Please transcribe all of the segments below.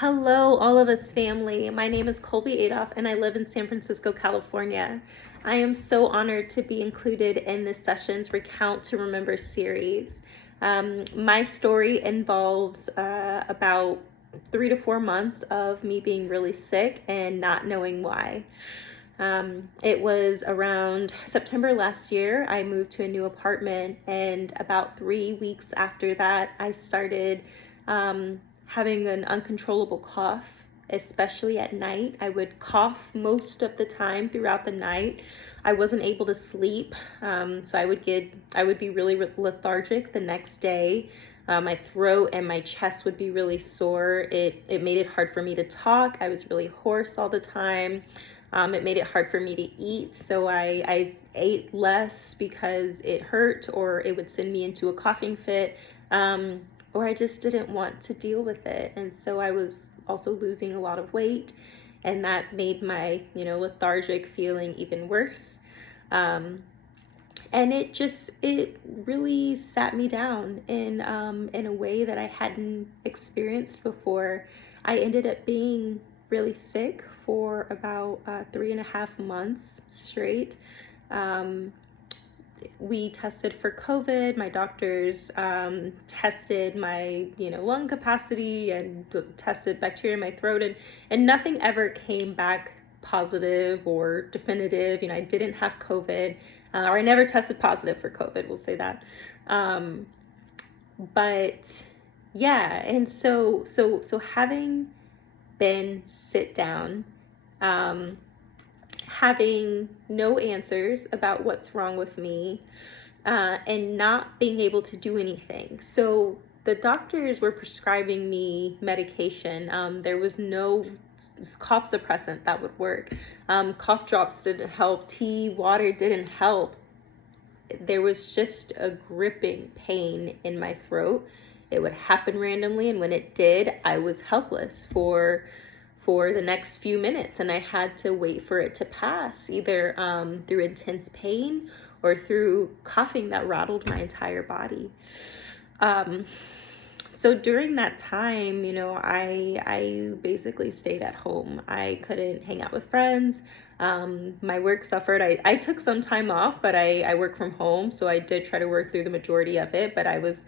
Hello, all of us family. My name is 𝐂𝐨𝐥𝐸 and I live in San Francisco, California. I am so honored to be included in this session's Recount to Remember series. My story involves about 3 to 4 months of me being really sick and not knowing why. It was around September last year. I moved to a new apartment, and about 3 weeks after that, I started having an uncontrollable cough, especially at night. I would cough most of the time throughout the night. I wasn't able to sleep, so I would be really lethargic the next day. My throat and my chest would be really sore. It made it hard for me to talk. I was really hoarse all the time. It made it hard for me to eat, so I ate less because it hurt, or it would send me into a coughing fit, or I just didn't want to deal with it. And so I was also losing a lot of weight, and that made my lethargic feeling even worse. And it really sat me down in a way that I hadn't experienced before. I ended up being really sick for about 3.5 months straight. We tested for COVID. My doctors tested my lung capacity and tested bacteria in my throat, and nothing ever came back positive or definitive. I didn't have COVID, or I never tested positive for COVID, we'll say that. But yeah, and so having been sit down, having no answers about what's wrong with me, and not being able to do anything. So the doctors were prescribing me medication. There was no cough suppressant that would work. Cough drops didn't help. Tea, water didn't help. There was just a gripping pain in my throat. It would happen randomly, and when it did, I was helpless for the next few minutes, and I had to wait for it to pass, either through intense pain or through coughing that rattled my entire body. So during that time, I basically stayed at home. I couldn't hang out with friends. My work suffered. I took some time off, but I work from home, so I did try to work through the majority of it, but I was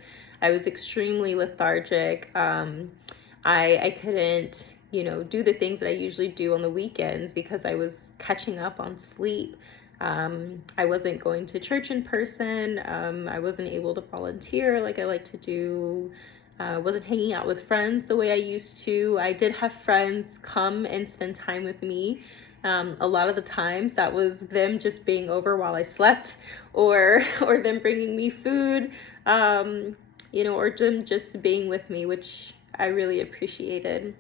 extremely lethargic. I couldn't, do the things that I usually do on the weekends because I was catching up on sleep. I wasn't going to church in person. I wasn't able to volunteer like I like to do. Wasn't hanging out with friends the way I used to. I did have friends come and spend time with me. A lot of the times that was them just being over while I slept, or them bringing me food, or them just being with me, which I really appreciated.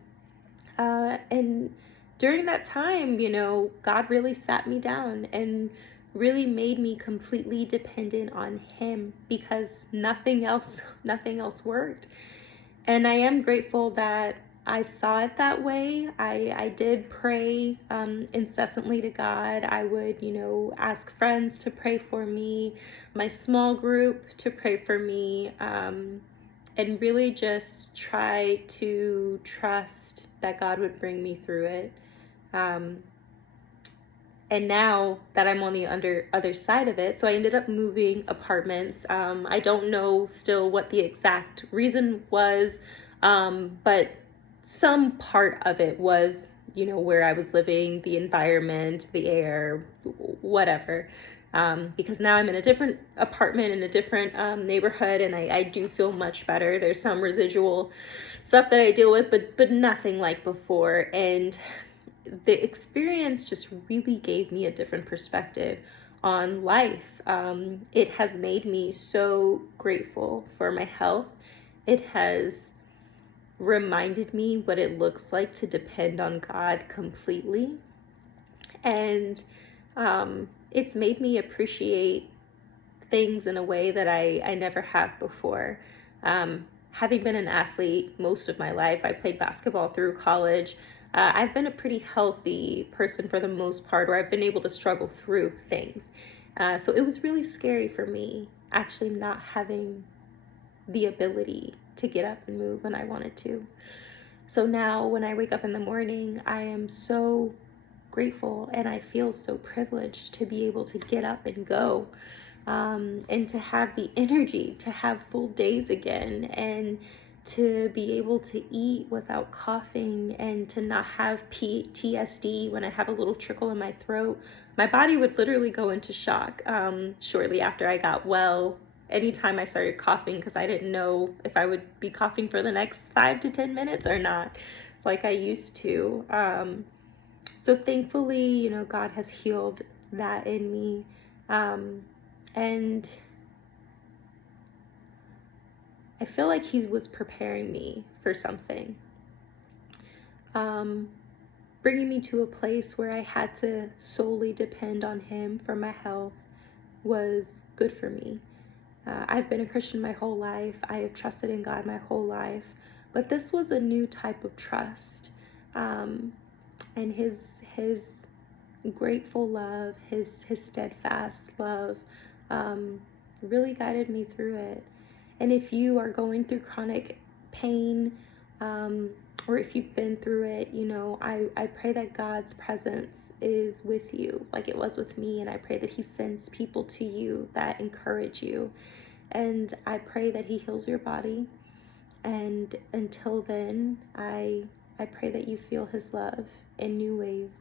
And during that time, God really sat me down and really made me completely dependent on Him, because nothing else worked. And I am grateful that I saw it that way. I did pray incessantly to God. I would, ask friends to pray for me, my small group to pray for me, and really just try to trust that God would bring me through it. And now that I'm on the other side of it, so I ended up moving apartments. I don't know still what the exact reason was, but some part of it was, where I was living, the environment, the air, whatever. Because now I'm in a different apartment in a different neighborhood, and I do feel much better. There's some residual stuff that I deal with, but nothing like before. And the experience just really gave me a different perspective on life. It has made me so grateful for my health. It has reminded me what it looks like to depend on God completely. And it's made me appreciate things in a way that I never have before. Having been an athlete most of my life, I played basketball through college. I've been a pretty healthy person for the most part, or I've been able to struggle through things. So it was really scary for me actually not having the ability to get up and move when I wanted to. So now when I wake up in the morning, I am so grateful and I feel so privileged to be able to get up and go, and to have the energy to have full days again, and to be able to eat without coughing, and to not have PTSD when I have a little trickle in my throat. My body would literally go into shock shortly after I got well. Anytime I started coughing, because I didn't know if I would be coughing for the next 5 to 10 minutes or not, like I used to. So thankfully, God has healed that in me. And I feel like He was preparing me for something. Bringing me to a place where I had to solely depend on Him for my health was good for me. I've been a Christian my whole life. I have trusted in God my whole life. But this was a new type of trust. And His grateful love, His steadfast love, really guided me through it. And if you are going through chronic pain, or if you've been through it, I pray that God's presence is with you like it was with me. And I pray that He sends people to you that encourage you. And I pray that He heals your body. And until then, I pray that you feel His love in new ways.